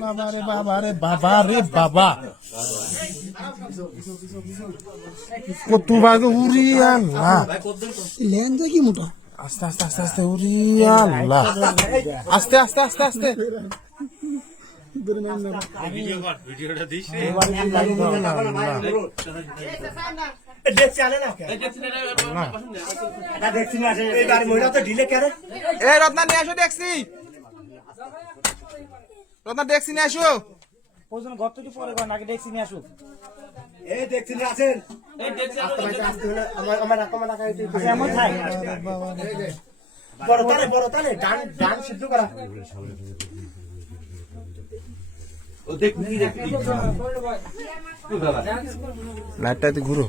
বাবা রে বাবা রে বাবা রে বাবা কত বাগে উড়ি আল্লাহ লেন তো কি মোটা আস্তে আস্তে আস্তে আস্তে উড়ি আল্লাহ আস্তে আস্তে আস্তে আস্তে এ, রত্না, নিয়ে আসো, দেখছি। রত্না, দেখছি, নিয়ে আসো। ওজন ঘর থেকে পরে করেন আগে দেখছি নিয়ে আসুক এই দেখছি না আছেন এমন থাক বড় তালে বড় তালে, ডান ডান সিদ্ধ করা। লাইটটাতে ঘুরো।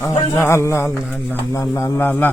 আল্লাহ আল্লাহ আল্লাহ আল্লাহ আল্লাহ আল্লাহ আল্লাহ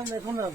আমরা